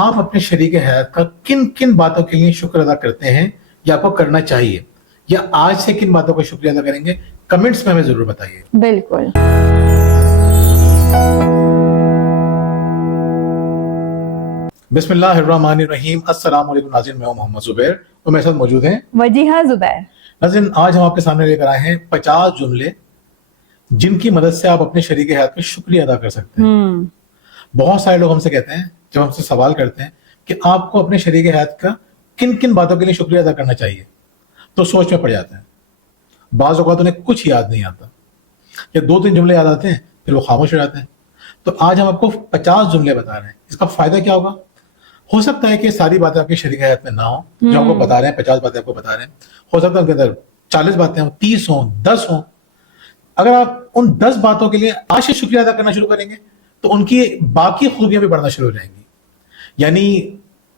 آپ اپنے شریک حیات کا کن کن باتوں کے لیے شکر ادا کرتے ہیں یا آپ کو کرنا چاہیے, یا آج سے کن باتوں کا شکریہ ادا کریں گے, کمنٹس میں ہمیں ضرور بتائیے. بالکل. بسم اللہ الرحمن الرحیم. السلام علیکم ناظرین, میں ہوں محمد زبیر اور میرے ساتھ موجود ہیں وجیہہ زبیر. ناظرین, آج ہم آپ کے سامنے لے کر آئے ہیں 50 جملے جن کی مدد سے آپ اپنے شریک حیات کا شکریہ ادا کر سکتے ہیں. بہت سارے لوگ ہم سے کہتے ہیں, جب ہم سے سوال کرتے ہیں کہ آپ کو اپنے شریک حیات کا کن کن باتوں کے لیے شکریہ ادا کرنا چاہیے, تو سوچ میں پڑ جاتے ہیں. بعض اوقات انہیں کچھ یاد نہیں آتا, یا 2-3 جملے یاد آتے ہیں پھر وہ خاموش ہو جاتے ہیں. تو آج ہم آپ کو 50 جملے بتا رہے ہیں. اس کا فائدہ کیا ہوگا؟ ہو سکتا ہے کہ ساری باتیں آپ کے شریک حیات میں نہ ہوں جو آپ کو بتا رہے ہیں, 50 باتیں آپ کو بتا رہے ہیں. ہو سکتا ہے ان کے اندر 40 باتیں ہوں, 30 ہوں, 10 ہوں. اگر آپ ان 10 باتوں کے لیے آج سے شکریہ ادا کرنا شروع کریں گے تو ان کی باقی خوبیاں بھی بڑھنا شروع ہو جائیں گی. یعنی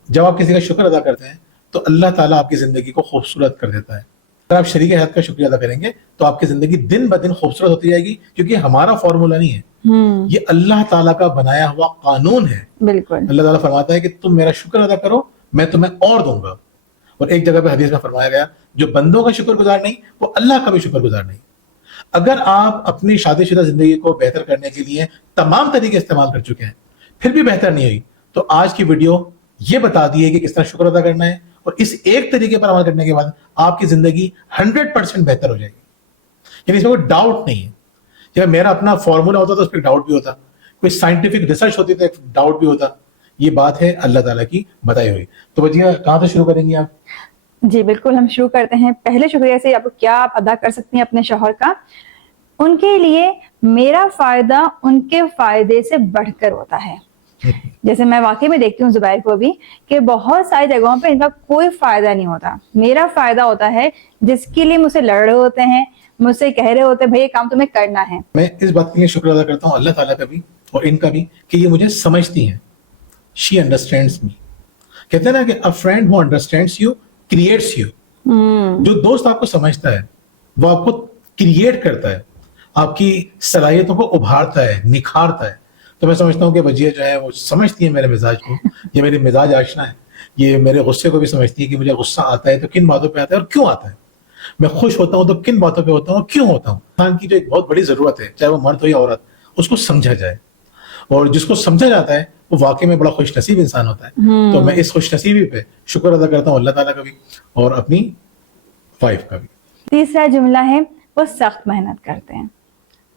جب آپ کسی کا شکر ادا کرتے ہیں تو اللہ تعالیٰ آپ کی زندگی کو خوبصورت کر دیتا ہے. اگر آپ شریک حیات کا شکریہ ادا کریں گے تو آپ کی زندگی دن بدن خوبصورت ہوتی جائے گی, کیونکہ ہمارا فارمولا نہیں ہے, یہ اللہ تعالیٰ کا بنایا ہوا قانون ہے. بالکل. اللہ تعالیٰ فرماتا ہے کہ تم میرا شکر ادا کرو, میں تمہیں اور دوں گا. اور ایک جگہ پہ حدیث میں فرمایا گیا, جو بندوں کا شکر گزار نہیں وہ اللہ کا بھی شکر گزار نہیں. اگر آپ اپنی شادی شدہ زندگی کو بہتر کرنے کے لیے تمام طریقے استعمال کر چکے ہیں پھر بھی بہتر نہیں ہوئی, تو آج کی ویڈیو یہ بتا دی ہے کہ کس طرح شکر ادا کرنا ہے, اور اس ایک طریقے پر عمل کرنے کے بعد آپ کی زندگی 100% بہتر ہو جائے گی. یعنی اس میں کوئی ڈاؤٹ نہیں ہے. جب میرا اپنا فارمولا ہوتا تو اس پہ ڈاؤٹ بھی ہوتا, کوئی سائنٹیفک ریسرچ ہوتی تو ڈاؤٹ بھی ہوتا. یہ بات ہے اللہ تعالیٰ کی بتائی ہوئی. تو وجیہہ کہاں سے شروع کریں گی آپ؟ جی بالکل, ہم شروع کرتے ہیں پہلے شکریہ سے. آپ کیا آپ ادا کر سکتی ہیں اپنے شوہر کا؟ ان کے لیے میرا فائدہ ان کے فائدے سے بڑھ کر ہوتا ہے. جیسے میں واقعی میں دیکھتی ہوں زبیر کو بھی کہ بہت ساری جگہوں پہ ان کا کوئی فائدہ نہیں ہوتا. میرا فائدہ ہوتا ہے, جس کے لیے مجھ سے لڑ رہے ہوتے ہیں, مجھ سے کہہ رہے ہوتے ہیں بھائی یہ کام تمہیں کرنا ہے. میں اس بات کے لیے شکر ادا کرتا ہوں اللہ تعالیٰ کا بھی اور ان کا بھی کہ یہ مجھے سمجھتی ہیں. She understands me. کہتے ہیں نا کہ a friend who understands you creates you. جو دوست آپ کو سمجھتا ہے وہ آپ کو کریٹ کرتا ہے, آپ کی صلاحیتوں کو ابھارتا ہے, نکھارتا ہے. تو میں سمجھتا ہوں کہ وجیہہ جو ہے وہ سمجھتی ہے میرے مزاج کو, یہ میرے مزاج آشنا ہے. یہ میرے غصے کو بھی سمجھتی ہے کہ مجھے غصہ آتا ہے تو کن باتوں پہ آتا ہے اور کیوں آتا ہے. میں خوش ہوتا ہوں تو کن باتوں پہ ہوتا ہوں اور کیوں ہوتا ہوں. انسان کی جو ایک بہت بڑی ضرورت ہے, چاہے وہ مرد ہو یا عورت, اس کو سمجھا جائے. اور جس کو سمجھا جاتا ہے وہ واقعی میں بڑا خوش نصیب انسان ہوتا ہے. تو میں اس خوش نصیبی پہ شکر ادا کرتا ہوں اللہ تعالیٰ کا بھی اور اپنی وائف کا بھی. تیسرا جملہ ہے وہ سخت محنت کرتے ہیں.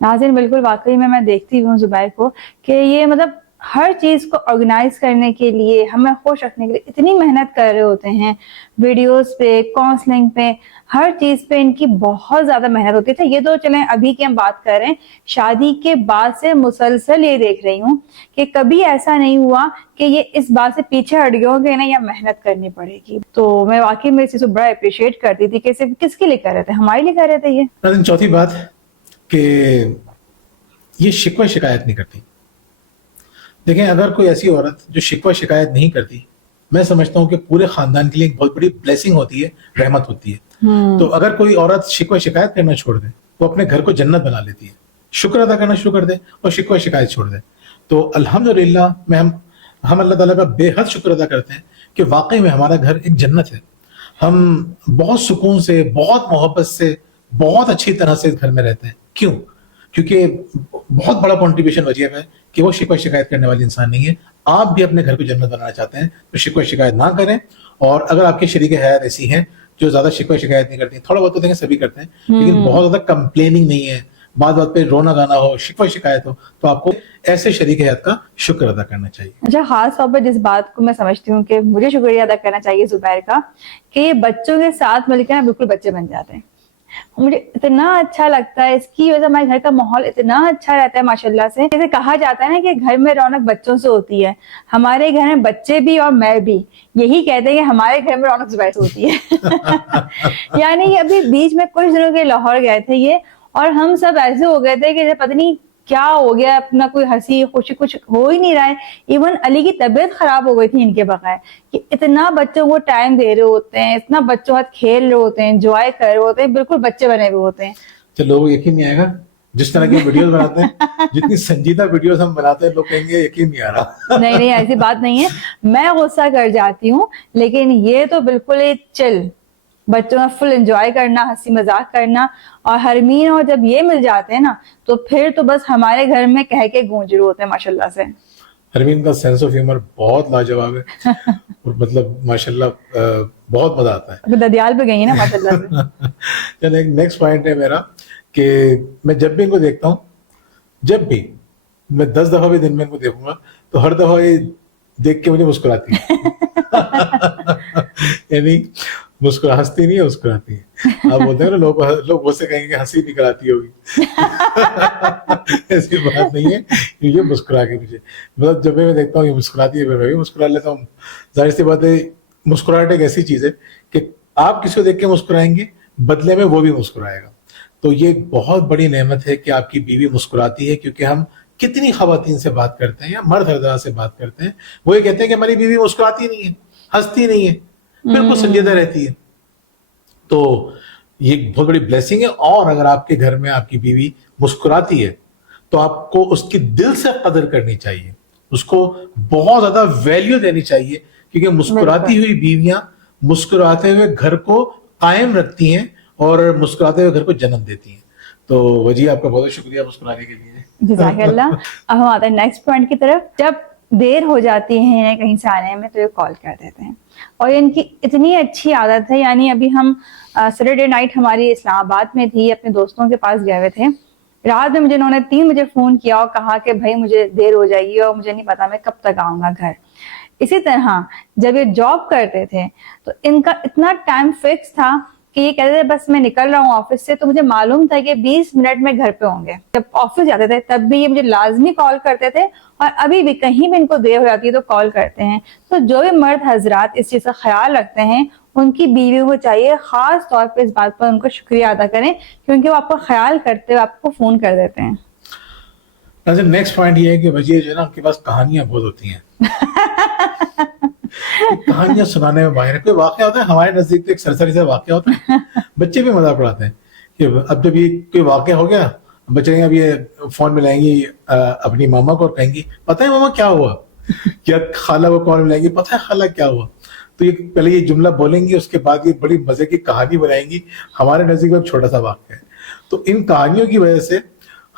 ناظرین بالکل واقعی میں دیکھتی ہوں زبیر کو کہ یہ مطلب ہر چیز کو آرگنائز کرنے کے لیے, ہمیں خوش رکھنے کے لیے اتنی محنت کر رہے ہوتے ہیں. ویڈیوز پہ, کاؤنسلنگ پہ, ہر چیز پہ ان کی بہت زیادہ محنت ہوتی ہے. یہ تو چلیں ابھی کی ہم بات کر رہے ہیں, شادی کے بعد سے مسلسل یہ دیکھ رہی ہوں کہ کبھی ایسا نہیں ہوا کہ یہ اس بات سے پیچھے ہٹ گئے ہوں کہ نہیں یہ محنت کرنی پڑے گی. تو میں واقعی میں اس چیز کو بڑا اپریشیٹ کرتی تھی کہ صرف کس کے لیے کر رہے تھے, ہمارے لیے کر رہے تھے. یہ چوتھی بات کہ یہ شکوہ شکایت نہیں کرتی. دیکھیں, اگر کوئی ایسی عورت جو شکوہ شکایت نہیں کرتی, میں سمجھتا ہوں کہ پورے خاندان کے لیے ایک بہت بڑی بلیسنگ ہوتی ہے, رحمت ہوتی ہے. تو اگر کوئی عورت شکوہ شکایت کرنا چھوڑ دے, وہ اپنے گھر کو جنت بنا لیتی ہے. شکر ادا کرنا شروع کر دے اور شکوہ شکایت چھوڑ دے, تو الحمدللہ میں ہم اللہ تعالیٰ کا بے حد شکر ادا کرتے ہیں کہ واقعی میں ہمارا گھر ایک جنت ہے. ہم بہت سکون سے, بہت محبت سے, بہت اچھی طرح سے اس گھر میں رہتے ہیں. کیوں؟ کیونکہ بہت بڑا کنٹریبیوشن وجیہہ ہے کہ وہ شکوہ شکایت کرنے والی انسان نہیں ہے. آپ بھی اپنے گھر کو جنت بنانا چاہتے ہیں تو شکوہ شکایت نہ کریں. اور اگر آپ کے شریک حیات ایسی ہیں جو زیادہ شکوہ شکایت نہیں کرتی, تھوڑا بہت تو دیکھیں سبھی کرتے ہیں, لیکن بہت زیادہ کمپلیننگ نہیں ہے, بات بات پہ رونا گانا ہو, شکوہ شکایت ہو, تو آپ کو ایسے شریک حیات کا شکر ادا کرنا چاہیے. اچھا, خاص طور پر جس بات کو میں سمجھتی ہوں کہ مجھے شکریہ ادا کرنا چاہیے زبیر کا, کہ یہ بچوں کے ساتھ مل کر بالکل بچے بن جاتے ہیں. مجھے اتنا اچھا لگتا ہے, اس کی وجہ سے ہمارے گھر کا ماحول اتنا اچھا رہتا ہے ماشاءاللہ سے. جیسے کہا جاتا ہے نا کہ گھر میں رونق بچوں سے ہوتی ہے, ہمارے گھر میں بچے بھی اور میں بھی یہی کہتے ہیں کہ ہمارے گھر میں رونق زبیر سے ہوتی ہے. یعنی ابھی بیچ میں کچھ دنوں کے لاہور گئے تھے یہ, اور ہم سب ایسے ہو گئے تھے کہ پتہ نہیں کیا ہو گیا, اپنا کوئی ہنسی خوشی کچھ ہو ہی نہیں رہا ہے. ایون علی کی طبیعت خراب ہو گئی تھی ان کے بغیر, کہ اتنا بچوں کو ٹائم دے رہے ہوتے ہیں, اتنا بچوں ہاتھ کھیل رہے ہوتے ہیں, انجوائے کر رہے ہوتے ہیں, بالکل بچے بنے ہوئے ہوتے ہیں. تو لوگوں کو یقین نہیں آئے گا, جس طرح کی ویڈیوز بناتے ہیں, جتنی سنجیدہ ویڈیوز ہم بناتے ہیں, لوگ کہیں گے یقین نہیں آ رہا. نہیں ایسی بات نہیں ہے, میں غصہ کر جاتی ہوں, لیکن یہ تو بالکل ہی چل, بچوں کا فل انجوائے کرنا, ہنسی مذاق کرنا. اور حرمین اور جب یہ مل جاتے ہیں نا تو پھر تو بس ہمارے گھر میں کہہ کے گونج ہوتے ہیں ماشاءاللہ سے. حرمین کا سینس آف ہیومر بہت لاجواب ہے, اور مطلب ماشاءاللہ بہت مزہ آتا ہے. ددیال پہ گئی ہیں نا ماشاءاللہ سے. چلیں ایک نیکسٹ پوائنٹ ہے میرا کہ میں جب بھی ان کو دیکھتا ہوں, جب بھی میں 10 دفعہ بھی دن میں ان کو دیکھوں گا تو ہر دفعہ یہ دیکھ کے مجھے مسکراتی ہے. یعنی ہنستی نہیں ہے, مسکراتی ہے. آپ بولتے ہیں نا لوگ سے کہیں گے ہنسی نکل آتی ہوگی, ایسی بات نہیں ہے, یہ مسکرا کے مجھے مطلب جب بھی میں دیکھتا ہوں یہ مسکراتی ہے, میں بھی مسکرا لیتا ہوں. ظاہر سی بات ہے, مسکراہٹ ایک ایسی چیز ہے کہ آپ کسی کو دیکھ کے مسکرائیں گے, بدلے میں وہ بھی مسکرائے گا. تو یہ بہت بڑی نعمت ہے کہ آپ کی بیوی مسکراتی ہے, کیونکہ ہم کتنی خواتین سے بات کرتے ہیں یا مرد حضرات سے بات کرتے ہیں, وہ یہ کہتے ہیں کہ ہماری بیوی مسکراتی نہیں ہے, ہنستی نہیں ہے, بالکل سنجیدہ رہتی ہے. تو یہ بہت بڑی بلیسنگ ہے. اور اگر آپ کے گھر میں آپ کی بیوی مسکراتی ہے تو آپ کو اس کی دل سے قدر کرنی چاہیے, اس کو بہت زیادہ ویلیو دینی چاہیے, کیونکہ مسکراتی ہوئی بیویاں مسکراتے ہوئے گھر کو قائم رکھتی ہیں اور مسکراتے ہوئے گھر کو جنم دیتی ہیں. تو وجیہ آپ کا بہت شکریہ مسکرانے کے لیے. جزاک اللہ. اب ہم آتے ہیں نیکسٹ پوائنٹ کی طرف. جب دیر ہو جاتی ہے کہیں سے آنے میں تو یہ کال کر دیتے ہیں, اور ان کی اتنی اچھی عادت ہے. یعنی ابھی ہم سیٹرڈے نائٹ ہماری اسلام آباد میں تھی, اپنے دوستوں کے پاس گئے ہوئے تھے. رات میں مجھے انہوں نے 3 بجے فون کیا اور کہا کہ بھائی مجھے دیر ہو جائے گی اور مجھے نہیں پتا میں کب تک آؤں گا گھر. اسی طرح جب یہ جاب کرتے تھے تو ان کا اتنا ٹائم فکس تھا کہ یہ کہتے تھے بس میں نکل رہا ہوں آفس سے, تو مجھے معلوم تھا کہ 20 منٹ میں گھر پہ ہوں گے. جب آفس جاتے تھے تب بھی یہ مجھے لازمی کال کرتے تھے, اور ابھی بھی کہیں بھی ان کو دیر ہو جاتی ہے تو کال کرتے ہیں. تو جو بھی مرد حضرات اس چیز کا خیال رکھتے ہیں, ان کی بیویوں کو چاہیے خاص طور پہ اس بات پر ان کو شکریہ ادا کریں, کیونکہ وہ آپ کا خیال کرتے ہوئے آپ کو فون کر دیتے ہیں. نیکسٹ پوائنٹ یہ ہے کہ وجیہ جو ہے نا ان کے پاس کہانیاں بہت ہوتی ہیں. کہانیاں سنانے میں ماہر. کوئی واقعہ ہوتا ہے ہمارے نزدیک تو ایک سرسری سے واقعہ ہوتا ہے, بچے بھی مزاق اڑاتے ہیں کہ اب جب یہ کوئی واقعہ ہو گیا, بچے اب یہ فون میں لائیں گی اپنی ماما کو اور کہیں گی پتہ ہے ماما کیا ہوا, کیا خالہ کو کال میں لائیں گی پتہ ہے خالہ کیا ہوا. تو یہ پہلے یہ جملہ بولیں گی, اس کے بعد یہ بڑی مزے کی کہانی بنائیں گی. ہمارے نزدیک میں چھوٹا سا واقعہ ہے. تو ان کہانیوں کی وجہ سے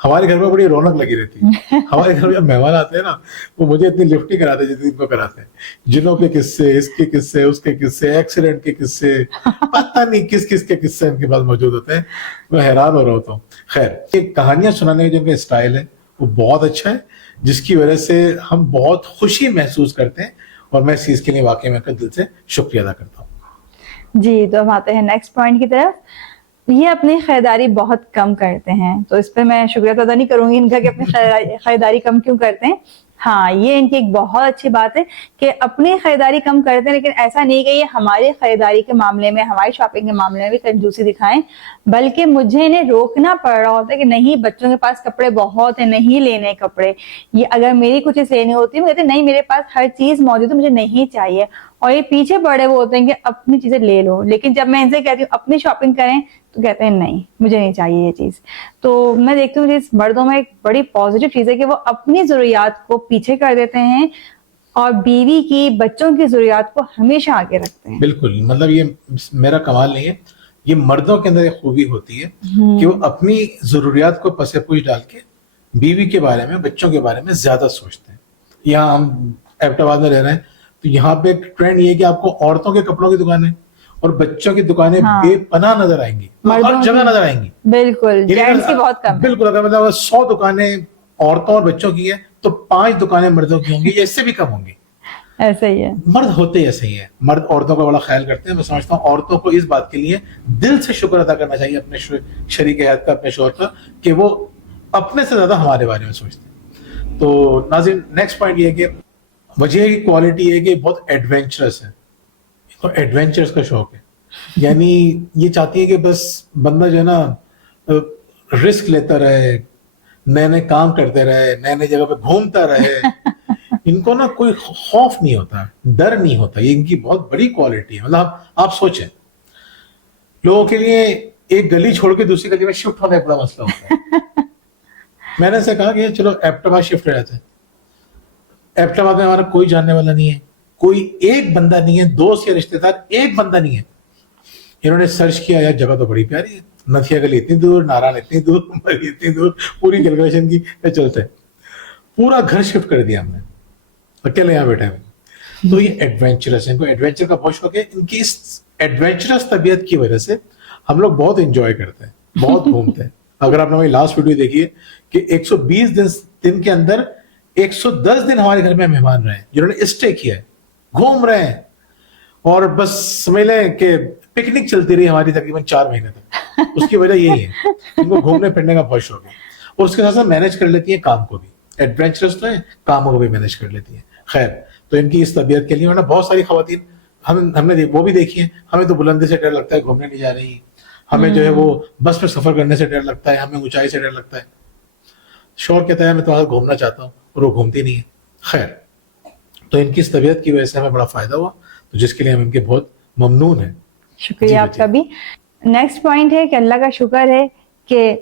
ہمارے گھر میں بڑی رونق لگی رہتی ہے. ہمارے گھر میں جب مہمان آتے ہیں نا وہ مجھے اتنی لفٹ نہیں کراتے جتنی ان کو کراتے ہیں. جنوں کے قصے, اس کے قصے, اس کے قصے, ایکسیڈنٹ کے قصے, پتہ نہیں کس کس کے قصے ان کے پاس موجود ہوتے ہیں. میں حیران ہو رہا ہوتا ہوں. خیر, یہ کہانیاں سنانے کا جو ان کا اسٹائل ہے وہ بہت اچھا ہے, جس کی وجہ سے ہم بہت خوشی محسوس کرتے ہیں, اور میں اس چیز کے لیے واقعی میں دل سے شکریہ ادا کرتا ہوں. جی, تو ہم آتے ہیں نیکسٹ پوائنٹ کی طرف. یہ اپنی خریداری بہت کم کرتے ہیں, تو اس پہ میں شکریہ تو ادا نہیں کروں گی ان کا کہ اپنی خریداری کم کیوں کرتے ہیں. ہاں, یہ ان کی ایک بہت اچھی بات ہے کہ اپنی خریداری کم کرتے ہیں, لیکن ایسا نہیں کہ یہ ہماری خریداری کے معاملے میں, ہماری شاپنگ کے معاملے میں بھی کنجوسی دکھائیں, بلکہ مجھے انہیں روکنا پڑ رہا ہوتا ہے کہ نہیں بچوں کے پاس کپڑے بہت ہیں, نہیں لینے کپڑے. یہ اگر میری کچھ چیز لینی ہوتی ہے وہ کہتے ہیں نہیں میرے پاس ہر چیز موجود ہے, مجھے نہیں چاہیے. اور یہ پیچھے پڑے وہ ہوتے ہیں کہ اپنی چیزیں لے لو, لیکن جب میں ان سے کہتی ہوں اپنی شاپنگ کریں تو کہتے ہیں نہیں مجھے نہیں چاہیے یہ چیز. تو میں دیکھتی ہوں اس مردوں میں ایک بڑی پازیٹیو چیز ہے کہ وہ اپنی ضروریات کو پیچھے کر دیتے ہیں اور بیوی کی, بچوں کی ضروریات کو ہمیشہ آگے رکھتے ہیں. بالکل, مطلب یہ میرا کمال نہیں ہے, یہ مردوں کے اندر ایک خوبی ہوتی ہے کہ وہ اپنی ضروریات کو پس پوچھ ڈال کے بیوی کے بارے میں, بچوں کے بارے میں زیادہ سوچتے ہیں. یہاں ہم ایبٹ آباد میں رہ رہے ہیں تو یہاں پہ ایک ٹرینڈ یہ ہے کہ آپ کو عورتوں کے کپڑوں کی دکانیں اور بچوں کی دکانیں بے پناہ نظر آئیں گی, ہر جگہ نظر آئیں گی. بالکل, جینٹس کی بہت کم. بالکل, اگر مطلب 100 دکانیں عورتوں اور بچوں کی ہیں تو 5 دکانیں مردوں کی ہوں گی, یا اس سے بھی کم ہوں گی. ایسا ہی ہے, مرد ہوتے ایسے ہی ہیں, مرد عورتوں کا بڑا خیال کرتے ہیں. میں سمجھتا ہوں عورتوں کو اس بات کے لیے دل سے شکر ادا کرنا چاہیے اپنے شریک حیات کا, اپنے شوہر کا, کہ وہ اپنے سے زیادہ ہمارے بارے میں سوچتے ہیں. تو ناظرین, نیکسٹ پوائنٹ یہ ہے کہ وجہ کی کوالٹی ہے کہ بہت ایڈونچرس ہے, تو ایڈونچرس کا شوق ہے. یعنی یہ چاہتی ہے کہ بس بندہ جو ہے نا رسک لیتا رہے, نئے نئے کام کرتے رہے, نئے نئے جگہ پہ گھومتا رہے. ان کو نا کوئی خوف نہیں ہوتا, ڈر نہیں ہوتا. یہ ان کی بہت بڑی کوالٹی ہے. مطلب آپ سوچیں, لوگوں کے لیے ایک گلی چھوڑ کے دوسری گلی میں شفٹ ہونا ایک بڑا مسئلہ ہوتا ہے. میں نے اسے کہا کہ چلو ایبٹاماد شفٹ ہو جاتے ہیں. ایبٹاماد میں ہمارا کوئی جاننے والا نہیں ہے, کوئی ایک بندہ نہیں ہے, دوست یا رشتے دار ایک بندہ نہیں ہے. انہوں نے سرچ کیا, یار جگہ تو بڑی پیاری ہے, نتھیا گلی اتنی دور, ناران اتنی دور, ممبئی اتنی دور, پوری کیلکولیشن کی چلتے ہیں. پورا گھر شفٹ کر دیا ہم نے, اکیلے یہاں بیٹھے ہوئے. تو یہ ایڈونچرس, ان کو ایڈونچر کا بہت شوق ہے. ان کی اس ایڈونچرس طبیعت کی وجہ سے ہم لوگ بہت انجوائے کرتے ہیں, بہت گھومتے ہیں. اگر آپ نے ہماری لاسٹ ویڈیو دیکھی ہے کہ 120 دن کے اندر 110 دن ہمارے گھر میں مہمان رہے ہیں, جنہوں نے اسٹے کیا ہے, گھوم رہے ہیں, اور بس سمجھ لیں کہ پکنک چلتی رہی ہماری تقریباً 4 مہینے تک. اس کی وجہ یہی ہے, ان کو گھومنے پھرنے کا بہت شوق ہے, اور اس کے ساتھ ساتھ مینج کر لیتی ہیں کام کو بھی. ایڈونچرس تو ہے, کاموں کو بھی مینج کر لیتی ہیں. خیر, تو ان کی اس طبیعت کے لیے ورنہ بہت ساری خواتین ہم نے وہ بھی دیکھی ہیں, ہمیں تو بلندی سے ڈر لگتا ہے, گھومنے نہیں جا رہی, ہمیں جو ہے وہ بس میں سفر کرنے سے ڈر لگتا ہے, ہمیں اونچائی سے ڈر لگتا ہے. شوہر کہتا ہے میں تمہارا گھومنا چاہتا ہوں, اور وہ گھومتی نہیں ہے. خیر, تو ان کی اس طبیعت کی وجہ سے ہمیں بڑا فائدہ ہوا, تو جس کے لیے ہم ان کے بہت ممنون ہیں. شکریہ آپ کا بھی. نیکسٹ پوائنٹ ہے کہ اللہ کا شکر ہے کہ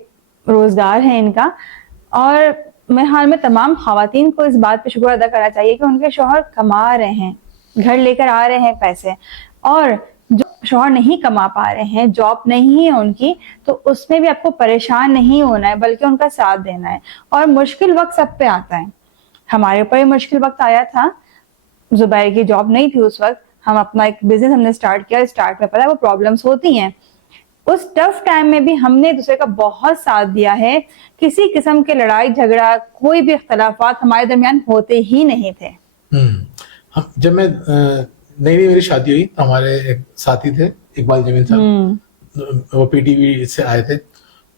روزگار ہے ان کا, اور میرے حال میں تمام خواتین کو اس بات پہ شکر ادا کرنا چاہیے کہ ان کے شوہر کما رہے ہیں, گھر لے کر آ رہے ہیں پیسے, اور جو شوہر نہیں کما پا رہے ہیں, جاب نہیں ہے ان کی, تو اس میں بھی آپ کو پریشان نہیں ہونا ہے, بلکہ ان کا ساتھ دینا ہے. اور مشکل وقت سب پہ آتا ہے, ہمارے اوپر مشکل وقت آیا تھا, زبیر کی جاب نہیں تھی اس وقت, ہم اپنا ایک بزنس ہم نے اسٹارٹ کیا, اسٹارٹ میں پتا وہ پرابلمس ہوتی ہیں. اس ٹف ٹائم میں بھی ہم نے دوسرے کا بہت ساتھ دیا ہے. کسی قسم کے لڑائی جھگڑا, کوئی بھی اختلافات ہمارے درمیان ہوتے ہی نہیں تھے. جب میں نئی میری شادی ہوئی تو ہمارے ایک ساتھی تھے, اقبال جمیل صاحب, وہ پی ٹی وی سے آئے تھے.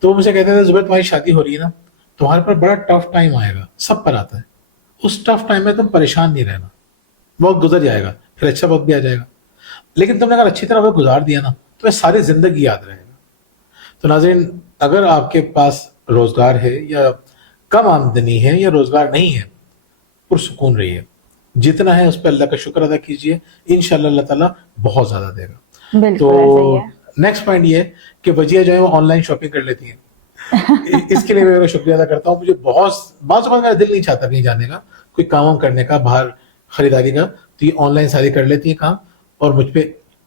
تو وہ مجھے کہتے تھے زبیر تمہاری شادی ہو رہی ہے نا, تمہارے پر بڑا ٹف ٹائم آئے گا, سب پر آتا ہے. اس ٹف ٹائم میں تم پریشان نہیں رہنا, وقت گزر جائے گا, پھر اچھا وقت بھی آ جائے گا. لیکن تم نے اگر اچھی طرح وقت گزار دیا نا تو یہ ساری زندگی یاد رہے گا. تو ناظرین, اگر آپ کے پاس روزگار ہے یا کم آمدنی ہے یا روزگار نہیں ہے, پرسکون رہیے, جتنا ہے اس پہ اللہ کا شکر ادا کیجیے, انشاءاللہ اللہ تعالیٰ بہت زیادہ دے گا. تو نیکسٹ پوائنٹ یہ ہے کہ وجیہ جو ہے وہ آن لائن شاپنگ کر لیتی ہیں. اس کے لیے میں شکریہ ادا کرتا ہوں. مجھے بعض میرا دل نہیں چاہتا کہیں جانے کا, کوئی کام کرنے کا, باہر خریداری کا, تو یہ آن لائن ساری کر لیتی ہیں کام, اور مجھ پہ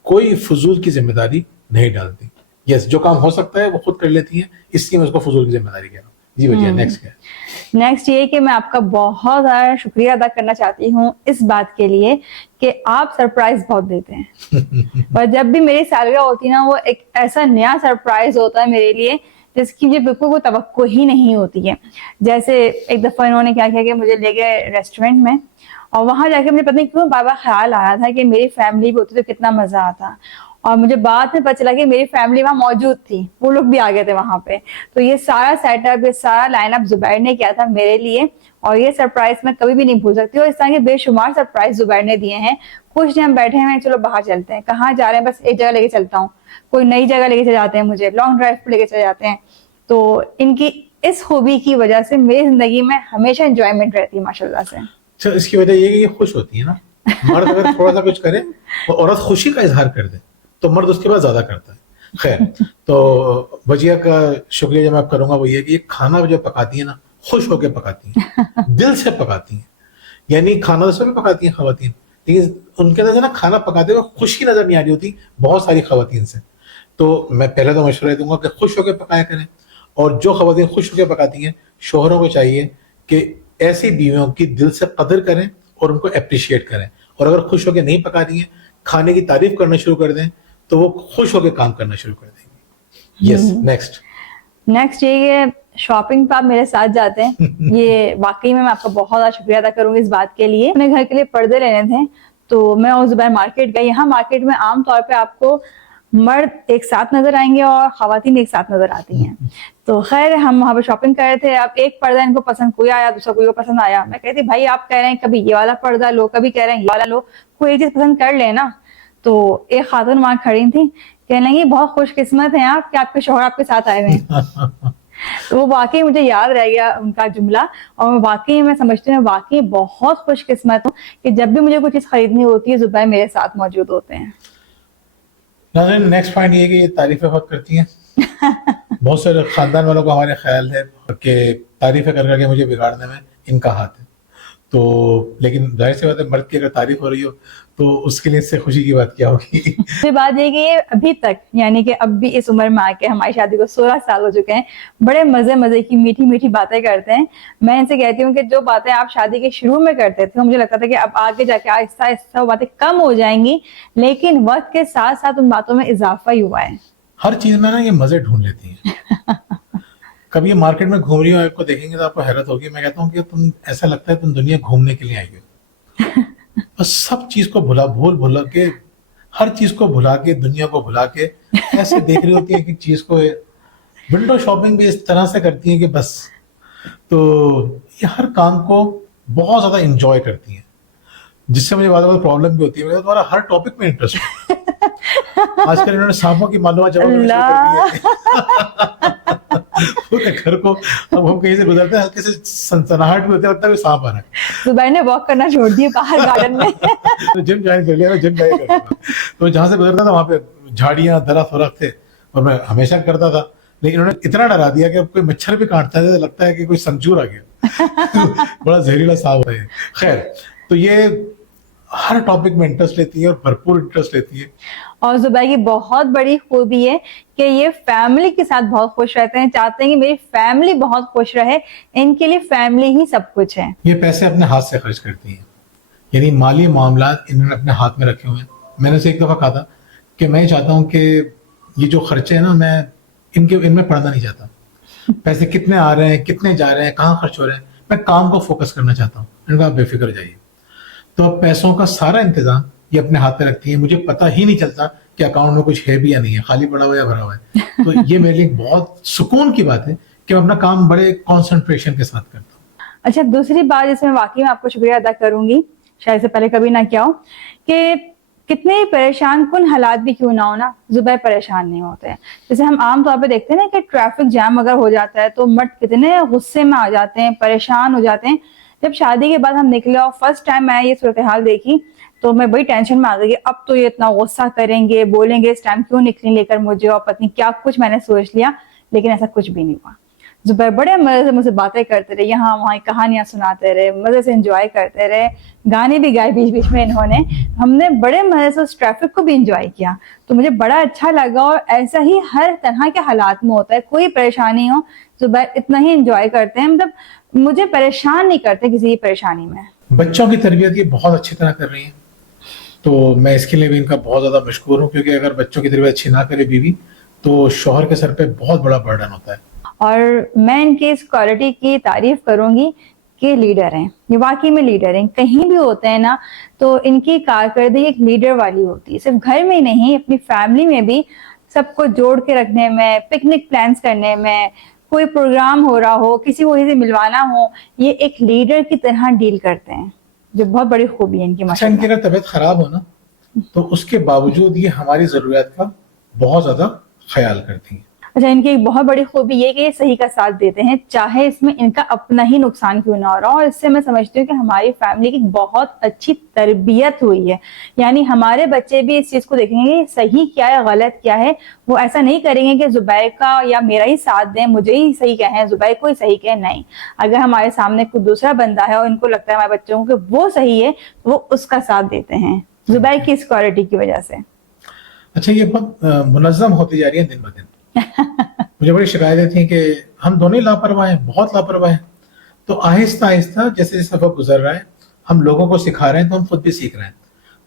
کوئی فضول کی ذمہ داری نہیں ڈالتی. یس, جو کام ہو سکتا ہے وہ خود کر لیتی ہیں, اس لیے میں اس کو فضول کی ذمہ داری کہہ رہا ہوں. جی وجیہ, نیکسٹ کیا ہے؟ نیکسٹ یہ کہ میں آپ کا بہت زیادہ شکریہ ادا کرنا چاہتی ہوں اس بات کے لیے کہ آپ سرپرائز بہت دیتے ہیں. اور جب بھی میری سالگرہ ہوتی ہے نا, وہ ایک ایسا نیا سرپرائز ہوتا ہے میرے لیے جس کی مجھے بالکل کوئی توقع ہی نہیں ہوتی ہے. جیسے ایک دفعہ انہوں نے کیا کیا کہ مجھے لے گئے ریسٹورینٹ میں, اور وہاں جا کے مجھے پتہ نہیں کیوں بار بار خیال آیا تھا کہ میری فیملی بھی ہوتی تو کتنا مزہ آتا. اور مجھے بعد میں پتہ چلا کہ میری فیملی وہاں موجود تھی, وہ لوگ بھی آ گئے تھے وہاں پہ. تو یہ سارا سیٹ اپ, یہ سارا لائن اپ زبیر نے کیا تھا میرے لیے, اور یہ سرپرائز میں کبھی بھی نہیں بھول سکتی. اور اس طرح کے بے شمار سرپرائز زبیر نے دیے ہیں. کچھ دن ہم بیٹھے ہیں, چلو باہر چلتے ہیں, کہاں جا رہے ہیں, بس ایک جگہ لے کے چلتا ہوں, کوئی نئی جگہ لے کے چلے جاتے ہیں, مجھے لانگ ڈرائیو پہ لے کے چلے جاتے ہیں. تو ان کی اس خوبی کی وجہ سے میری زندگی میں ہمیشہ انجوائمنٹ رہتی ہے ماشاءاللہ سے. اچھا, اس کی وجہ یہ کہ یہ خوش ہوتی ہے نا. مرد اگر تھوڑا سا کچھ کرے اور عورت خوشی کا اظہار کر دے تو مرد اس کے بعد زیادہ کرتا ہے. خیر, تو وجیہ کا شکریہ جو میں کروں گا وہ یہ کہ یہ کھانا جو پکاتی ہیں نا, خوش ہو کے پکاتی ہیں, دل سے پکاتی ہیں. یعنی کھانا تو سب پکاتی ہیں خواتین, لیکن ان کے اندر سے نا کھانا پکاتے ہوئے خوشی نظر نہیں آ رہی ہوتی بہت ساری خواتین سے. تو میں پہلے تو مشورہ دوں گا کہ خوش ہو کے پکایا کریں, اور جو خواتین خوش ہو کے پکاتی ہیں, شوہروں کو چاہیے کہ ایسی بیویوں کی دل سے قدر کریں اور ان کو اپریشیٹ کریں. اور اگر خوش ہو کے نہیں پکا رہی ہیں, کھانے کی تعریف کرنا شروع کر دیں تو وہ خوش ہو کے کام کرنا شروع کر دیں گے. یس, نیکسٹ یہ شاپنگ پہ آپ میرے ساتھ جاتے ہیں, یہ واقعی میں آپ کا بہت زیادہ شکریہ ادا کروں گی اس بات کے لیے. اپنے گھر کے لیے پردے لینے تھے, تو میں اور زبیر مارکیٹ گئی. یہاں مارکیٹ میں عام طور پہ آپ کو مرد ایک ساتھ نظر آئیں گے اور خواتین ایک ساتھ نظر آتی ہیں. تو خیر, ہم وہاں پہ شاپنگ کر رہے تھے. اب ایک پردہ ان کو پسند کوئی آیا, دوسرا کوئی کو پسند آیا. میں کہتی بھائی آپ کہہ رہے ہیں کبھی یہ والا پردہ لو, کبھی کہہ رہے ہیں یہ والا لو, کوئی ایک چیز پسند کر لے نا. تو ایک خاتون وہاں کھڑی تھی, کہنے لگی بہت خوش قسمت ہیں آپ کہ آپ کے شوہر آپ کے ساتھ آئے ہوئے ہیں. تو وہ واقعی مجھے یاد رہ گیا ان کا جملہ, اور واقعی میں سمجھتی ہوں واقعی بہت خوش قسمت ہوں کہ جب بھی مجھے کوئی چیز خریدنی ہوتی ہے زبیر میرے ساتھ موجود ہوتے ہیں. ناظرین, نیکسٹ پوائنٹ یہ ہے کہ یہ تعریفیں بہت کرتی ہیں. بہت سارے خاندان والوں کو ہمارے خیال ہے کہ تعریفیں کر کے مجھے بگاڑنے میں ان کا ہاتھ ہے. تو لیکن ظاہر سی بات ہے مرد کی اگر تعریف ہو رہی ہو تو اس کے لیے اس سے خوشی کی بات کیا ہوگی. بات یہ کہ یہ ابھی تک یعنی کہ اب بھی اس عمر میں آ کے ہماری شادی کو 16 سال ہو چکے ہیں بڑے مزے کی میٹھی میٹھی باتیں کرتے ہیں. میں ان سے کہتی ہوں کہ جو باتیں آپ شادی کے شروع میں کرتے تھے مجھے لگتا تھا کہ اب آگے جا کے آہستہ آہستہ وہ باتیں کم ہو جائیں گی, لیکن وقت کے ساتھ ساتھ ان باتوں میں اضافہ ہی ہوا ہے. ہر چیز میں نا یہ مزے ڈھونڈ لیتی ہیں. کبھی یہ مارکیٹ میں گھوم رہی ہو آپ کو دیکھیں گے تو آپ کو حیرت ہوگی. میں کہتا ہوں کہ تم ایسا لگتا ہے تم دنیا گھومنے کے لیے آئی ہو. بس سب چیز کو بھولا کے ہر چیز کو بھلا کے دنیا کو بھلا کے ایسے دیکھ رہی ہوتی ہے کہ چیز کو. ونڈو شاپنگ بھی اس طرح سے کرتی ہیں کہ بس. تو یہ ہر کام کو بہت زیادہ انجوائے کرتی ہیں, جس سے مجھے بعض پرابلم بھی ہوتی ہے. تمہارا ہر ٹاپک میں انٹرسٹ ہے. آج کل انہوں نے سانپوں کی معلومات جمع کرنا شروع کر دی ہے. پورے گھر کو اب ہم کہیں سے گزرتے ہیں ہلکے سے سنسناہٹ بھی ہوتا ہے لگتا ہے سانپ آ رہا ہے. زبیر نے واک کرنا چھوڑ دیا باہر گارڈن میں. جم جوائن کر لیا, جم جوائن کرتا تھا. تو جہاں سے گزرتا تھا وہاں پہ جھاڑیاں درخت ورخت تھے اور میں ہمیشہ کرتا تھا. لیکن انہوں نے اتنا ڈرا دیا کہ اب کوئی مچھر بھی کاٹتا ہے تو لگتا ہے کہ کوئی سنچور آ گیا. بڑا زہریلا سانپ ہے. خیر, تو یہ ہر ٹاپک میں انٹرسٹ لیتی ہے اور بھرپور انٹرسٹ لیتی ہے. اور زبیر کی بہت بڑی خوبی ہے کہ یہ فیملی کے ساتھ بہت خوش رہتے ہیں, چاہتے ہیں کہ میری فیملی بہت خوش رہے. ان کے لیے فیملی ہی سب کچھ ہے. یہ پیسے اپنے ہاتھ سے خرچ کرتی ہیں, یعنی مالی معاملات انہوں نے اپنے ہاتھ میں رکھے ہوئے ہیں. میں نے اسے ایک دفعہ کہا تھا کہ میں چاہتا ہوں کہ یہ جو خرچے ہیں نا میں ان میں پڑھنا نہیں چاہتا. پیسے کتنے آ رہے ہیں کتنے جا رہے ہیں کہاں خرچ ہو رہے ہیں, میں کام کو فوکس کرنا چاہتا ہوں. میں نے کہا بے فکر جائیے. تو اب پیسوں کا سارا انتظام یہ اپنے ہاتھ میں رکھتی ہیں. مجھے پتہ ہی نہیں چلتا کہ اکاؤنٹ میں کچھ ہے بھی یا نہیں ہے, خالی پڑا ہوا یا بھرا ہوا ہے. تو یہ میرے لیے بہت سکون کی بات ہے کہ میں اپنا کام بڑے کانسنٹریشن کے ساتھ کرتا ہوں. اچھا, دوسری بات جس میں واقعی میں آپ کو شکریہ ادا کروں گی, شاید سے پہلے کبھی نہ کیا ہو, کہ کتنے پریشان کن حالات بھی کیوں نہ ہونا زبیر پریشان نہیں ہوتے ہیں. جیسے ہم عام طور پہ دیکھتے ہیں نا کہ ٹریفک جام اگر ہو جاتا ہے تو مرد کتنے غصے میں آ جاتے ہیں, پریشان ہو جاتے ہیں. جب شادی کے بعد ہم نکلے اور فرسٹ ٹائم میں یہ صورتحال دیکھی تو میں بڑی ٹینشن میں آ گئی. اب تو یہ اتنا غصہ کریں گے, بولیں گے اس ٹائم کیوں نکلی لے کر مجھے, اور پتہ نہیں کیا کچھ میں نے سوچ لیا. لیکن ایسا کچھ بھی نہیں ہوا. زبیر بڑے مزے سے مجھ سے باتیں کرتے رہے, یہاں وہاں کہانیاں سناتے رہے, مزے سے انجوائے کرتے رہے, گانے بھی گائے بیچ بیچ میں انہوں نے. ہم نے بڑے مزے سے اس ٹریفک کو بھی انجوائے کیا. تو مجھے بڑا اچھا لگا, اور ایسا ہی ہر طرح کے حالات میں ہوتا ہے. کوئی پریشانی ہو زبیر اتنا ہی انجوائے کرتے ہیں, مطلب مجھے پریشان نہیں کرتے کسی پریشانی میں. بچوں کی تربیت یہ بہت اچھی طرح کر رہی ہیں, تو میں اس کے لیے بھی ان کا بہت زیادہ مشکور ہوں. کیونکہ اگر بچوں کی تربیت اچھی نہ کرے بیوی تو شوہر کے سر پہ بہت بڑا برڈن ہوتا ہے. اور میں ان کی اس کوالٹی کی تعریف کروں گی کہ لیڈر ہیں, یہ واقعی میں لیڈر ہیں. کہیں بھی ہوتے ہیں نا تو ان کی کارکردگی ایک لیڈر والی ہوتی ہے. صرف گھر میں نہیں, اپنی فیملی میں بھی سب کو جوڑ کے رکھنے میں, پکنک پلانس کرنے میں, کوئی پروگرام ہو رہا ہو, کسی کو سے ملوانا ہو, یہ ایک لیڈر کی طرح ڈیل کرتے ہیں, جو بہت بڑی خوبی ہے ان کی. اچھا, ان کی اگر طبیعت خراب ہو نا تو اس کے باوجود یہ ہماری ضروریات کا بہت زیادہ خیال کرتی ہیں. اچھا, ان کی ایک بہت بڑی خوبی یہ کہ یہ صحیح کا ساتھ دیتے ہیں, چاہے اس میں ان کا اپنا ہی نقصان کیوں نہ ہو رہا ہو. اور اس سے میں سمجھتی ہوں کہ ہماری فیملی کی بہت اچھی تربیت ہوئی ہے. یعنی ہمارے بچے بھی اس چیز کو دیکھیں گے صحیح کیا ہے غلط کیا ہے. وہ ایسا نہیں کریں گے کہ زبیر کا یا میرا ہی ساتھ دیں, مجھے ہی صحیح کہیں, زبیر کو ہی صحیح کہیں. نہیں, اگر ہمارے سامنے کوئی دوسرا بندہ ہے اور ان کو لگتا ہے ہمارے بچوں کو کہ وہ صحیح ہے, وہ اس کا ساتھ دیتے ہیں زبیر کی اس کوالٹی کی وجہ سے. اچھا, یہ بہت منظم ہوتی جا رہی ہے دن بدن. مجھے بڑی شکایتیں تھیں کہ ہم دونوں لاپرواہ ہیں, بہت لاپرواہ ہیں. تو آہستہ آہستہ جیسے جیسے وقت گزر رہا ہے ہم لوگوں کو سکھا رہے ہیں تو ہم خود بھی سیکھ رہے ہیں.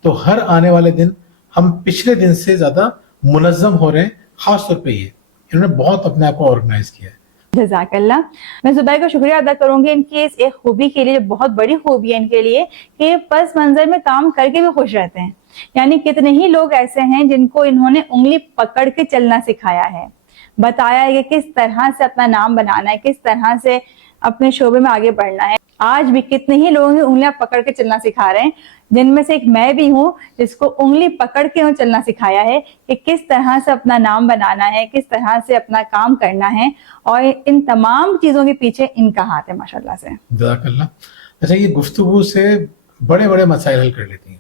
تو ہر آنے والے دن ہم پچھلے دن سے زیادہ منظم ہو رہے ہیں. خاص طور پہ یہ انہوں نے بہت اپنے آپ کو آرگنائز کیا ہے. جزاک اللہ. میں زبیر کا شکریہ ادا کروں گی ان کی اس ایک خوبی کے لیے, جو بہت بڑی خوبی ہے ان کے لیے, کہ پس منظر میں کام کر کے بھی خوش رہتے ہیں. یعنی کتنے ہی لوگ ایسے ہیں جن کو انہوں نے انگلی پکڑ کے چلنا سکھایا ہے, بتایا ہے کہ کس طرح سے اپنا نام بنانا ہے, کس طرح سے اپنے شعبے میں آگے بڑھنا ہے. آج بھی کتنے ہی لوگوں کی انگلیاں پکڑ کے چلنا سکھا رہے ہیں, جن میں سے ایک میں بھی ہوں جس کو انگلی پکڑ کے چلنا سکھایا ہے کہ کس طرح سے اپنا نام بنانا ہے, کس طرح سے اپنا کام کرنا ہے. اور ان تمام چیزوں کے پیچھے ان کا ہاتھ ہے ماشاءاللہ سے. جزاک اللہ. اچھا, یہ گفتگو سے بڑے بڑے مسائل حل کر لیتی ہیں.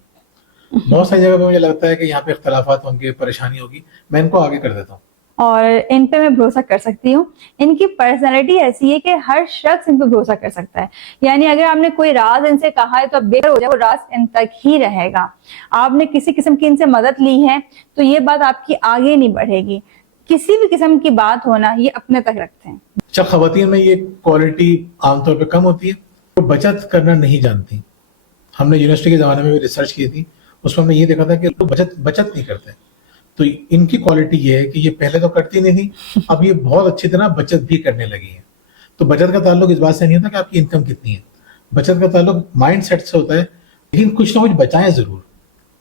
بہت ساری جگہ پہ مجھے لگتا ہے کہ یہاں پہ اختلافات ہوں گے, پریشانی ہوگی, میں ان کو آگے کر دیتا ہوں. اور ان پہ میں بھروسہ کر سکتی ہوں. ان کی پرسنالٹی ایسی ہے کہ ہر شخص ان پہ بھروسہ کر سکتا ہے. یعنی اگر آپ نے کوئی راز ان سے کہا ہے تو اب بہتر ہو جائے وہ راز ان تک ہی رہے گا. آپ نے کسی قسم کی ان سے مدد لی ہے تو یہ بات آپ کی آگے نہیں بڑھے گی. کسی بھی قسم کی بات ہونا یہ اپنے تک رکھتے ہیں. اچھا، خواتین میں یہ کوالٹی عام طور پہ کم ہوتی ہے، وہ بچت کرنا نہیں جانتی. ہم نے یونیورسٹی کے زمانے میں بھی ریسرچ کی تھی، اس میں ہم نے یہ دیکھا تھا کہ لوگ بچت نہیں کرتے. تو ان کی کوالٹی یہ ہے کہ یہ پہلے تو کرتی نہیں تھی، اب یہ بہت اچھی طرح بچت بھی کرنے لگی ہیں. تو بچت کا تعلق اس بات سے نہیں ہوتا کہ آپ کی انکم کتنی ہے، بچت کا تعلق مائنڈ سیٹ سے ہوتا ہے. لیکن کچھ نہ کچھ بچائیں ضرور.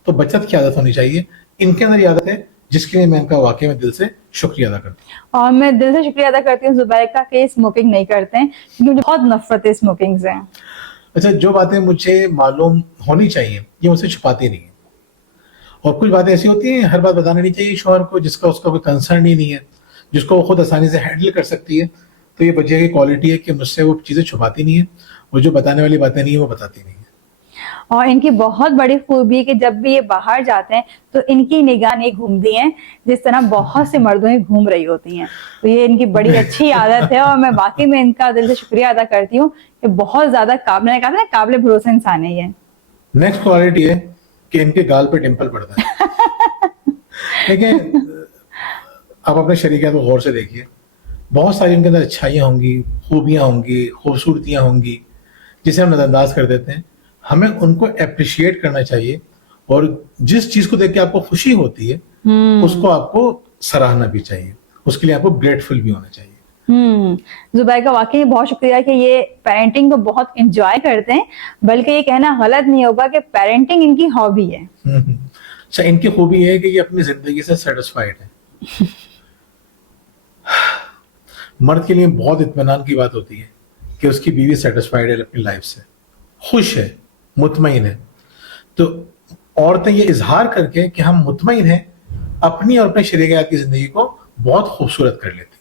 تو بچت کی عادت ہونی چاہیے. ان کے اندر یہ عادت ہے جس کے لیے میں ان کا واقعی میں دل سے شکریہ ادا کرتا ہوں. اور میں دل سے شکریہ ادا کرتی ہوں زبیر کا کہ اسموکنگ نہیں کرتے ہیں، کیونکہ مجھے بہت نفرت ہے اسموکنگ سے. اچھا، جو باتیں مجھے معلوم ہونی چاہیے یہ مجھ سے چھپاتی نہیں ہیں. اور کچھ باتیں ایسی ہوتی ہیں ہر بات بتانا نہیں چاہیے شوہر کو جس کا اس کا کوئی کنسرن ہی نہیں ہے، جس کو وہ خود آسانی سے ہینڈل کر سکتی ہے. تو یہ بچے کی کوالٹی ہے کہ مجھ سے وہ چیزیں چھپاتی نہیں ہیں، اور جو بتانے والی باتیں نہیں ہیں وہ بتاتی نہیں ہیں. اور ان کی بہت بڑی خوبی ہے کہ جب بھی یہ باہر جاتے ہیں تو ان کی نگاہ نہیں گھومتی ہیں جس طرح بہت سے مردوں میں گھوم رہی ہوتی ہیں. تو یہ ان کی بڑی اچھی عادت ہے اور میں واقعی میں ان کا دل سے شکریہ ادا کرتی ہوں کہ بہت زیادہ قابل بھروسہ انسان ہے یہ. نیکسٹ کوالٹی ہے کہ ان کے گال پہ ڈمپل پڑتا ہے. دیکھیں، آپ اپنے شریکات کو غور سے دیکھیے، بہت ساری ان کے اندر اچھائیاں ہوں گی، خوبیاں ہوں گی، خوبصورتیاں ہوں گی جسے ہم نظر انداز کر دیتے ہیں. ہمیں ان کو اپریشیٹ کرنا چاہیے، اور جس چیز کو دیکھ کے آپ کو خوشی ہوتی ہے اس کو آپ کو سراہنا بھی چاہیے، اس کے لیے آپ کو گریٹفل بھی ہونا چاہیے. زبیر کا واقعی بہت شکریہ کہ یہ پیرنٹنگ کو بہت انجوائے کرتے ہیں، بلکہ یہ کہنا غلط نہیں ہوگا کہ پیرنٹنگ ان کی ہابی ہے. اچھا، ان کی خوبی یہ ہے کہ یہ اپنی زندگی سے سیٹسفائیڈ ہے. مرد کے لیے بہت اطمینان کی بات ہوتی ہے کہ اس کی بیوی سیٹسفائیڈ ہے اپنی لائف سے، خوش ہے، مطمئن ہے. تو عورتیں یہ اظہار کر کے کہ ہم مطمئن ہیں اپنی اور اپنے شریک حیات کی زندگی کو بہت خوبصورت کر لیتی ہیں.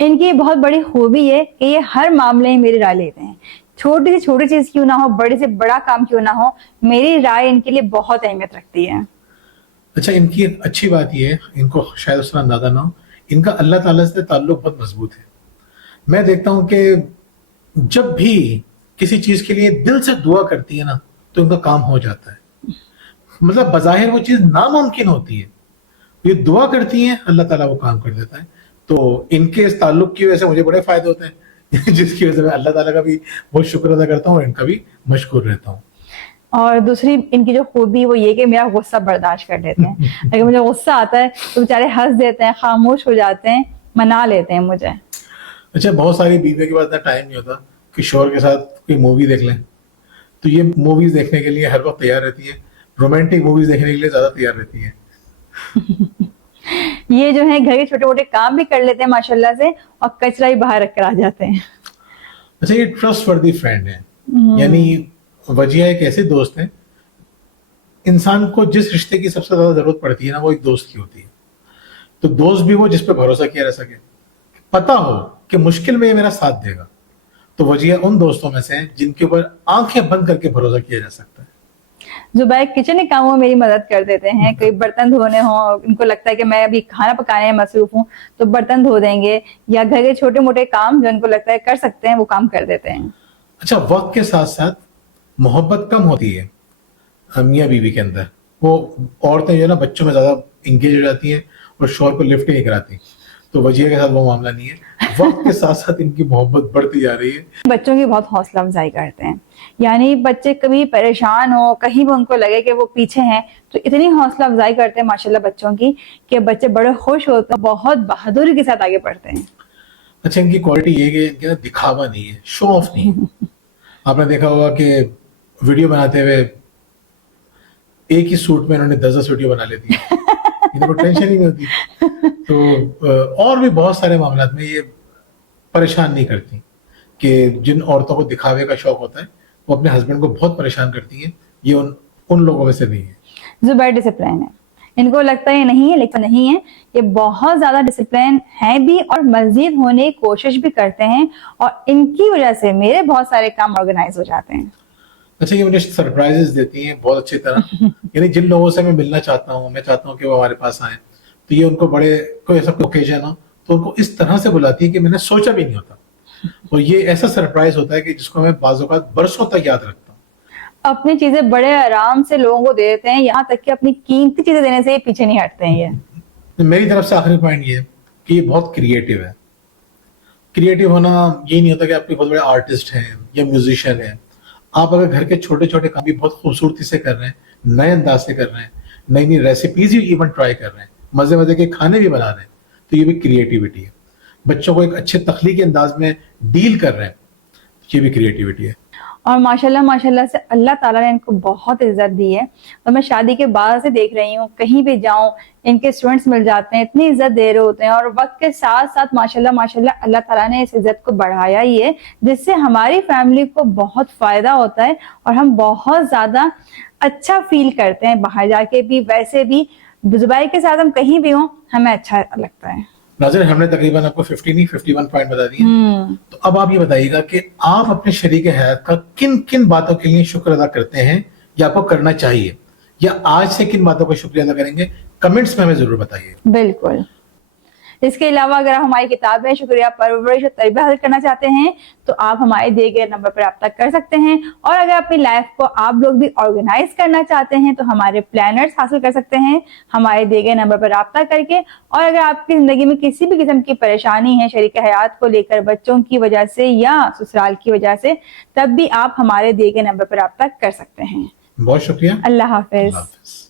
ان کی بہت بڑی خوبی ہے کہ یہ ہر معاملے میں میری رائے لیتے ہیں. چھوٹی سے چھوٹی چیز کیوں نہ ہو، بڑے سے بڑا کام کیوں نہ ہو، میری رائے ان کے لیے بہت اہمیت رکھتی ہے. اچھا، ان کی اچھی بات یہ ہے، ان کو شاید اس طرح اندازہ نہ ہو، ان کا اللہ تعالیٰ سے تعلق بہت مضبوط ہے. میں دیکھتا ہوں کہ جب بھی کسی چیز کے لیے دل سے دعا کرتی ہے نا تو ان کا کام ہو جاتا ہے. مطلب بظاہر وہ چیز ناممکن ہوتی ہے، یہ دعا کرتی ہیں اللہ تعالیٰ وہ کام کر دیتا ہے. تو ان کے اس تعلق کی وجہ سے مجھے بڑے فائدے ہوتے ہیں جس کی وجہ سے میں اللہ تعالیٰ کا بھی بہت شکر ادا کرتا ہوں اور ان کا بھی مشکور رہتا ہوں. اور دوسری ان کی جو خوبی وہ یہ کہ میرا غصہ برداشت کر لیتے ہیں. اگر مجھے غصہ آتا ہے تو بیچارے ہنس دیتے ہیں، خاموش ہو جاتے ہیں، منا لیتے ہیں مجھے. اچھا، بہت ساری بیویوں کے پاس اتنا ٹائم نہیں ہوتا کہ شوہر کے ساتھ کوئی مووی دیکھ لیں، تو یہ موویز دیکھنے کے لیے ہر وقت تیار رہتی ہے، رومانٹک موویز دیکھنے کے لیے زیادہ تیار رہتی ہے. یہ جو ہے گھر کے چھوٹے موٹے کام بھی کر لیتے ہیں ماشاءاللہ سے، اور کچرا ہی باہر رکھ کر آ جاتے ہیں. اچھا، یہ ٹرسٹ وردی فرینڈ ہے، یعنی وجیہ ایک ایسے دوست ہیں، انسان کو جس رشتے کی سب سے زیادہ ضرورت پڑتی ہے نا وہ ایک دوست کی ہوتی ہے. تو دوست بھی وہ جس پہ بھروسہ کیا رہ سکے، پتا ہو کہ مشکل میں یہ میرا ساتھ دے گا. تو وجیہ ان دوستوں میں سے ہیں جن کے اوپر آنکھیں بند کر کے بھروسہ کیا جا سکتا ہے. زبیر کچن کے کاموں میں میری مدد کر دیتے ہیں. کوئی برتن دھونے ہوں، ان کو لگتا ہے کہ میں ابھی کھانا پکانے میں مصروف ہوں تو برتن دھو دیں گے، یا گھر کے چھوٹے موٹے کام جو ان کو لگتا ہے کر سکتے ہیں وہ کام کر دیتے ہیں. اچھا، وقت کے ساتھ ساتھ محبت کم ہوتی ہے میاں بیوی کے اندر. وہ عورتیں جو ہے نا بچوں میں زیادہ انگیج ہو جاتی ہیں اور شوہر کو لفٹ نہیں کراتی. تو وجیہ کے ساتھ وہ معاملہ نہیں ہے، وقت کے ساتھ ساتھ ان کی محبت بڑھتی جا رہی ہے. بچوں کی بہت حوصلہ افزائی کرتے ہیں، یعنی بچے کبھی پریشان ہو، کہیں بھی ان کو لگے کہ وہ پیچھے ہیں تو اتنی حوصلہ افزائی کرتے ہیں ماشاءاللہ بچوں کی کہ بچے بڑے خوش ہوتے ہیں، بہت بہادری کے ساتھ آگے بڑھتے ہیں. اچھا، ان کی کوالٹی یہ ہے کہ ان کے اندر دکھاوا نہیں ہے، شو آف نہیں ہے. آپ نے دیکھا ہوگا کہ ویڈیو بناتے ہوئے ایک ہی سوٹ میں انہوں نے 10 ویڈیو بنا لیتی ہے، ان کو ٹینشن ہی نہیں ہوتی. تو اور بھی بہت سارے معاملات میں یہ پریشان نہیں کرتی کہ جن عورتوں کو دکھاوے کا شوق ہوتا ہے وہ اپنے ہسبینڈ کو بہت پریشان کرتی ہیں. یہ ان لوگوں میں سے نہیں ہے. زبیر ڈسپلین ہے، ان کو لگتا ہے یہ نہیں ہے لیکن نہیں ہے. یہ بہت زیادہ ڈسپلین ہیں بھی اور مزید ہونے کی کوشش بھی کرتے ہیں، اور ان کی وجہ سے میرے بہت سارے کام آرگنائز ہو جاتے ہیں. اچھا، یہ مجھے سرپرائزز دیتی ہیں بہت اچھی طرح. یعنی جن لوگوں سے میں ملنا چاہتا ہوں، میں چاہتا ہوں کہ وہ ہمارے پاس آئیں، تو یہ ان کو بڑے کوئی ایسا اوکیزن ہو تو ان کو اس طرح سے بلاتی ہے کہ میں نے سوچا بھی نہیں ہوتا, اور یہ ایسا سرپرائز ہوتا ہے کہ جس کو میں بعض اوقات برسوں تک یاد رکھتا ہوں. اپنی چیزیں بڑے آرام سے لوگوں کو دے دیتے ہیں, یہاں تک کہ اپنی قیمتی چیزیں دینے سے یہ پیچھے نہیں ہٹتے ہیں. یہ میری طرف سے آخری پوائنٹ یہ ہے کہ یہ بہت کریٹیو ہے. کریٹیو ہونا یہ نہیں ہوتا کہ آپ کوئی بہت بڑے آرٹسٹ ہیں یا میوزیشین ہیں. آپ اگر گھر کے چھوٹے چھوٹے کام بھی بہت خوبصورتی سے کر رہے ہیں, نئے انداز سے کر رہے ہیں, نئی نئی ریسیپیز بھی ایون ٹرائی کر رہے ہیں, مزے مزے کے کھانے بھی بنا رہے ہیں, تو یہ بھی کریٹیوٹی ہے. بچوں کو ایک اچھے تخلیقی انداز میں ڈیل کر رہے ہیں, یہ بھی کریٹیوٹی ہے. اور ماشاءاللہ سے اللہ تعالیٰ نے ان کو بہت عزت دی ہے. تو میں شادی کے بعد سے دیکھ رہی ہوں, کہیں بھی جاؤں ان کے اسٹوڈنٹس مل جاتے ہیں, اتنی عزت دے رہے ہوتے ہیں, اور وقت کے ساتھ ساتھ ماشاءاللہ اللہ تعالیٰ نے اس عزت کو بڑھایا ہی ہے, جس سے ہماری فیملی کو بہت فائدہ ہوتا ہے اور ہم بہت زیادہ اچھا فیل کرتے ہیں باہر جا کے بھی, ویسے بھی زبیر کے ساتھ ہم کہیں بھی ہوں ہمیں اچھا لگتا ہے. ناظرین, ہم نے تقریباً آپ کو 51 پوائنٹ بتا دیے. تو اب آپ یہ بتائیے گا کہ آپ اپنے شریک حیات کا کن کن باتوں کے لیے شکر ادا کرتے ہیں یا آپ کو کرنا چاہیے, یا آج سے کن باتوں کا شکریہ ادا کریں گے, کمنٹس میں ہمیں ضرور بتائیے. بالکل. اس کے علاوہ اگر آپ ہماری کتابیں شکریہ پرورش اور تربیت حاصل کرنا چاہتے ہیں تو آپ ہمارے دیے گئے نمبر پر رابطہ کر سکتے ہیں. اور اگر اپنی لائف کو آپ لوگ بھی آرگنائز کرنا چاہتے ہیں تو ہمارے پلانرز حاصل کر سکتے ہیں ہمارے دیے گئے نمبر پر رابطہ کر کے. اور اگر آپ کی زندگی میں کسی بھی قسم کی پریشانی ہے شریک حیات کو لے کر, بچوں کی وجہ سے یا سسرال کی وجہ سے, تب بھی آپ ہمارے دیے گئے نمبر پر رابطہ کر سکتے ہیں. بہت شکریہ. اللہ حافظ.